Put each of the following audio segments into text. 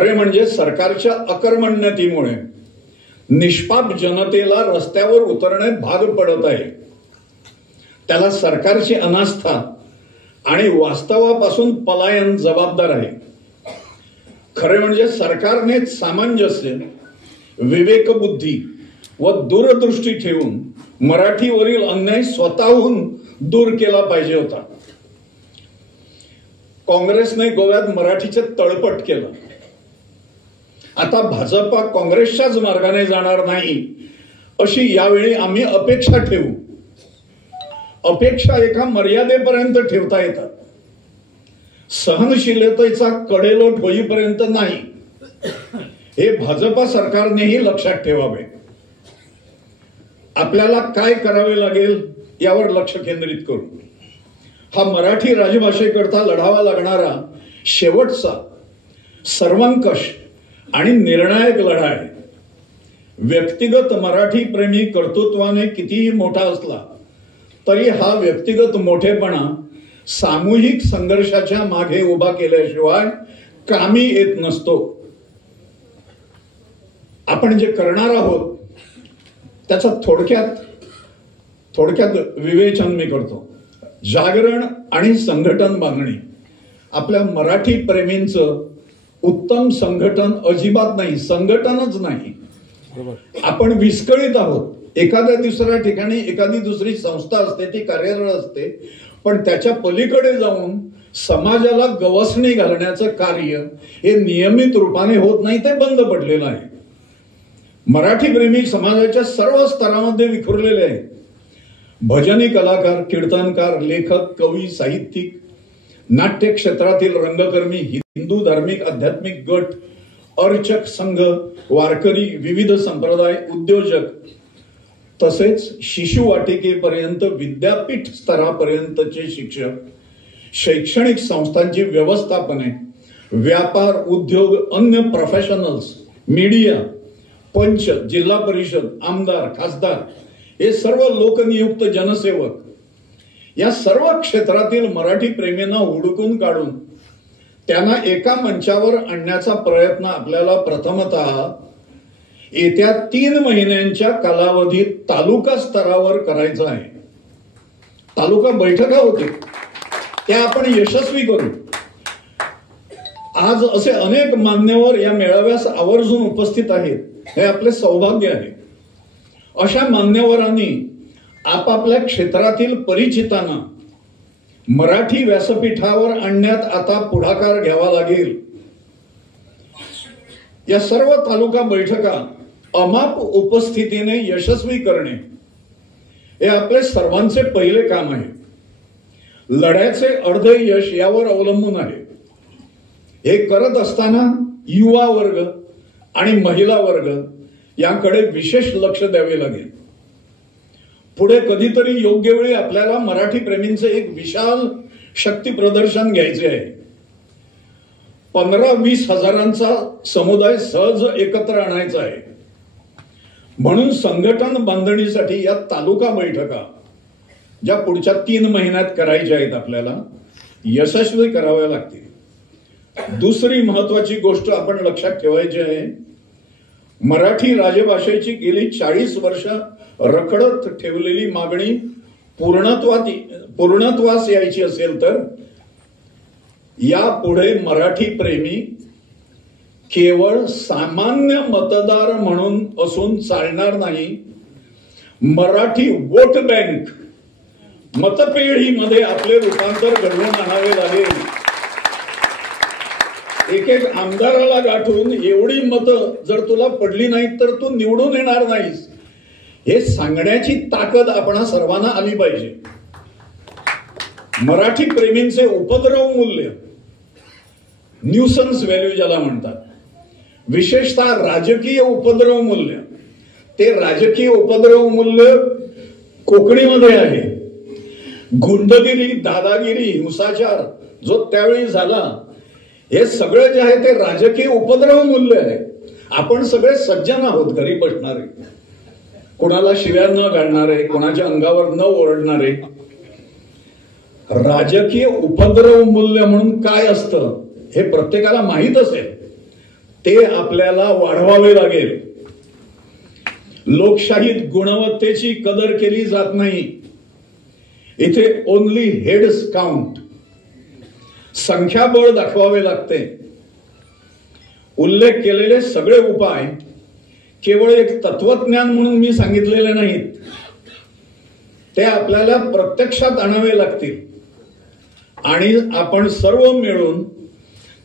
खरे म्हणजे सरकारच्या अकर्मण्यतेमुळे निष्पाप जनतेला रस्त्यावर उतरणे भाग पडत आहे. त्याला सरकारची अनास्था आणि वास्तवापासून पलायन जबाबदार आहे. खरे म्हणजे सरकारने सामंजस्य, विवेकबुद्धी व दूरदृष्टी ठेवून मराठीवरील अन्याय स्वतःहून दूर केला पाहिजे होता. काँग्रेसने गोव्यात मराठीचे तळपट केलं. आता भाजपा काँग्रेसच्याच मार्गाने जाणार नाही अशी यावेळी आम्ही अपेक्षा ठेवू. अपेक्षा एका मर्यादेपर्यंत ठेवता येतात, सहनशीलतेचा कडेलोट होईपर्यंत नाही. हे भाजपा सरकारनेही लक्षात ठेवावे. आपल्याला काय करावे लागेल यावर लक्ष केंद्रित करू. हा मराठी राजभाषेकरता लढावा लागणारा शेवटचा सर्वंकष आणि निर्णायक लढा आहे. व्यक्तिगत मराठी प्रेमी कर्तृत्वाने कितीही मोठा असला तरी हा व्यक्तिगत मोठेपणा सामूहिक संघर्षाच्या मागे उभा केल्याशिवाय कामी येत नसतो. आपण जे करणार आहोत त्याचा थोडक्यात विवेचन मी करतो. जागरण आणि संघटन बांधणी. आपल्या मराठी प्रेमींचं उत्तम संघटन अजिबात नाही, संघटनच नाही. आपण विस्कळीत आहोत. एखाद्या दुसऱ्या ठिकाणी एखादी दुसरी संस्था असते, ती कार्यरत असते, पण त्याच्या पलीकडे जाऊन समाजाला गवसणी घालण्याचं कार्य हे नियमित रूपाने होत नाही, ते बंद पडलेलं आहे. मराठी प्रेमी समाजाच्या सर्व स्तरामध्ये विखुरलेले आहेत. भजनी कलाकार, कीर्तनकार, लेखक, कवी, साहित्यिक, नाट्य क्षेत्रातील रंगकर्मी, हिंदू धार्मिक आध्यात्मिक गट, अर्चक संघ, वारकरी, विविध संप्रदाय, उद्योजक, तसेच शिशुवाटिकेपर्यंत विद्यापीठ स्तरापर्यंतचे शिक्षक, शैक्षणिक संस्थांची व्यवस्थापने, व्यापार, उद्योग, अन्य प्रोफेशनल्स, मीडिया, पंच, जिल्हा परिषद, आमदार, खासदार, हे सर्व लोकनियुक्त जनसेवक, या सर्व क्षेत्रातील मराठी प्रेमींना हुडकून काढून त्यांना एका मंचावर आणण्याचा प्रयत्न आपल्याला प्रथमतः येत्या 3 महिन्यांच्या कालावधीत तालुका स्तरावर करायचा आहे. तालुका बैठका होते, त्या आपण यशस्वी करू. आज असे अनेक मान्यवर या मेळाव्यास आवर्जून उपस्थित आहेत, हे आपले सौभाग्य आहे. अशा मान्यवरांनी आपापल्या क्षेत्रातील परिचितांना मराठी व्यासपीठावर आणण्यात आता पुढाकार घ्यावा लागेल. या सर्व तालुका बैठका अमाप उपस्थितीने यशस्वी करणे हे आपले सर्वांचे पहिले काम आहे. लढ्याचे अर्धे यश यावर अवलंबून आहे. हे करत असताना युवा वर्ग आणि महिला वर्ग याकडे विशेष लक्ष द्यावे लागेल. पुढे कधीतरी योग्य वेळी आपल्याला मराठी प्रेमींचे एक विशाल शक्ती प्रदर्शन घ्यायचे आहे. 15-20 हजारांचा समुदाय सहज एकत्र आणायचा आहे. म्हणून संघटन बांधणीसाठी या तालुका बैठका ज्या पुढच्या 3 महिन्यात करायच्या आहेत आपल्याला, यशस्वी कराव्या लागतील. दुसरी महत्वाची गोष्ट आपण लक्षात ठेवायची आहे. मराठी राजभाषेची गेली 40 वर्ष रखडत ठेवलेली मागणी पूर्णत्वास यायची असेल तर यापुढे मराठी प्रेमी केवळ सामान्य मतदार म्हणून असून चालणार नाही. मराठी वोट बँक, मतपेढीमध्ये आपले रूपांतर घडवून आणावे लागेल. एक आमदाराला गाठून एवढी मतं जर तुला पडली नाहीत तर तू निवडून येणार नाहीस, हे सांगण्याची ताकद आपणा सर्वांना आली पाहिजे. मराठी प्रेमींचे उपद्रव मूल्य, न्यूसन्स व्हॅल्यू ज्याला म्हणतात, विशेषतः राजकीय उपद्रव मूल्य, ते राजकीय उपद्रव मूल्य कोकणीमध्ये आहे. गुंडगिरी, दादागिरी, हिंसाचार जो त्यावेळी झाला, हे सगळं जे आहे ते राजकीय उपद्रव मूल्य आहे. आपण सगळे सज्जन आहोत, घरी बसणारे, कोणाला शिव्या न घालणारे, कोणाच्या अंगावर न ओरडणारे. राजकीय उपद्रव मूल्य म्हणून काय असतं हे प्रत्येकाला माहित असेल, ते आपल्याला वाढवावे लागेल. लोकशाहीत गुणवत्तेची कदर केली जात नाही. इथे ओनली हेड्स काउंट. संख्याबळ दाखवावे लागते. उल्लेख केलेले सगळे उपाय केवळ एक तत्वज्ञान म्हणून मी सांगितलेले नाहीत. ते आपल्याला प्रत्यक्षात आणावे लागतील आणि आपण सर्व मिळून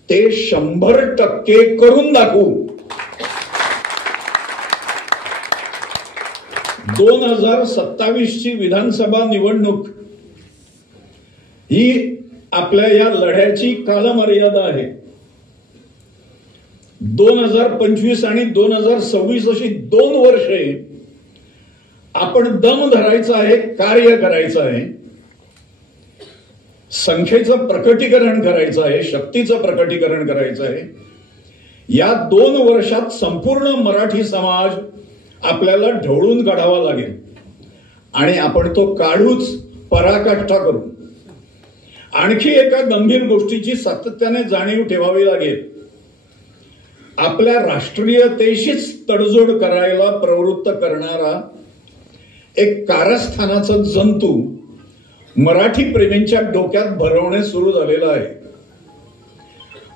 ते 100% करून दाखवू. 2027 ची विधानसभा निवडणूक ही आपल्या या लढ्याची कालमर्यादा आहे. 2025 आणि 2026 अशी 2 वर्षे आपण दम धरायचा आहे, कार्य करायचं आहे, संख्येचं प्रकटीकरण करायचं आहे, शक्तीचं प्रकटीकरण करायचं आहे. या 2 वर्षात संपूर्ण मराठी समाज आपल्याला ढवळून काढावा लागेल आणि आपण तो काढूच, पराकाष्ठा करू. आणखी एका गंभीर गोष्टीची सातत्याने जाणीव ठेवावी लागेल. आपल्या राष्ट्रीयतेशीच तडजोड करायला प्रवृत्त करणारा एक कारस्थानाचा जंतू मराठी प्रेमींच्या डोक्यात भरवणे सुरू झालेलं आहे.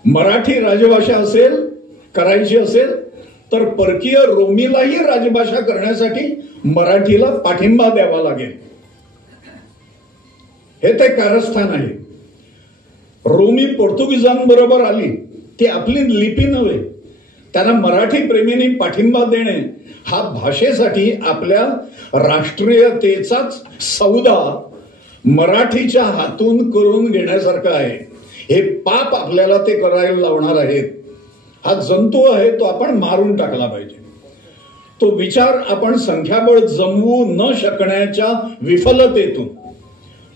मराठी राजभाषा करायची असेल तर परकीय रोमीलाही राजभाषा करण्यासाठी मराठीला पाठिंबा द्यावा लागेल. हे ते कारस्थान आहे. रोमी पोर्तुगीजांबरोबर आली, ती आपली लिपी नव्हे. त्यांना मराठी प्रेमींनी पाठिंबा देणे हा भाषेसाठी आपल्या राष्ट्रीयतेचाच सौदा मराठीच्या हातून करून घेण्यासारखं आहे. हे पाप आपल्याला ते करायला लावणार आहेत. हा जंतू आहे, तो आपण मारून टाकला पाहिजे. तो विचार आपण संख्याबळ जमवू न शकण्याच्या विफलतेतून,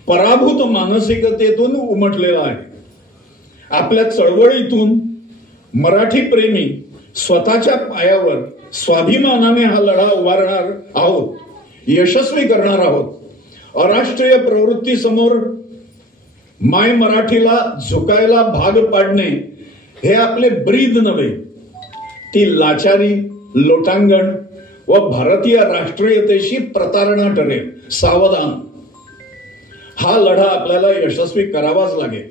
पराभूत मानसिकतेतून उमटलेला आहे. आपल्या चळवळीतून मराठी प्रेमी स्वतःच्या पायावर स्वाभिमानाने हा लढा उभारणार आहोत, यशस्वी करणार आहोत. अराष्ट्रीय प्रवृत्ती समोर माय मराठीला झुकायला भाग पाडणे हे आपले ब्रीद नव्हे, ती लाचारी, लोटांगण व भारतीय राष्ट्रीयतेशी प्रतारणा ठरेल. सावधान. हा लढा आपल्याला यशस्वी करावाच लागेल.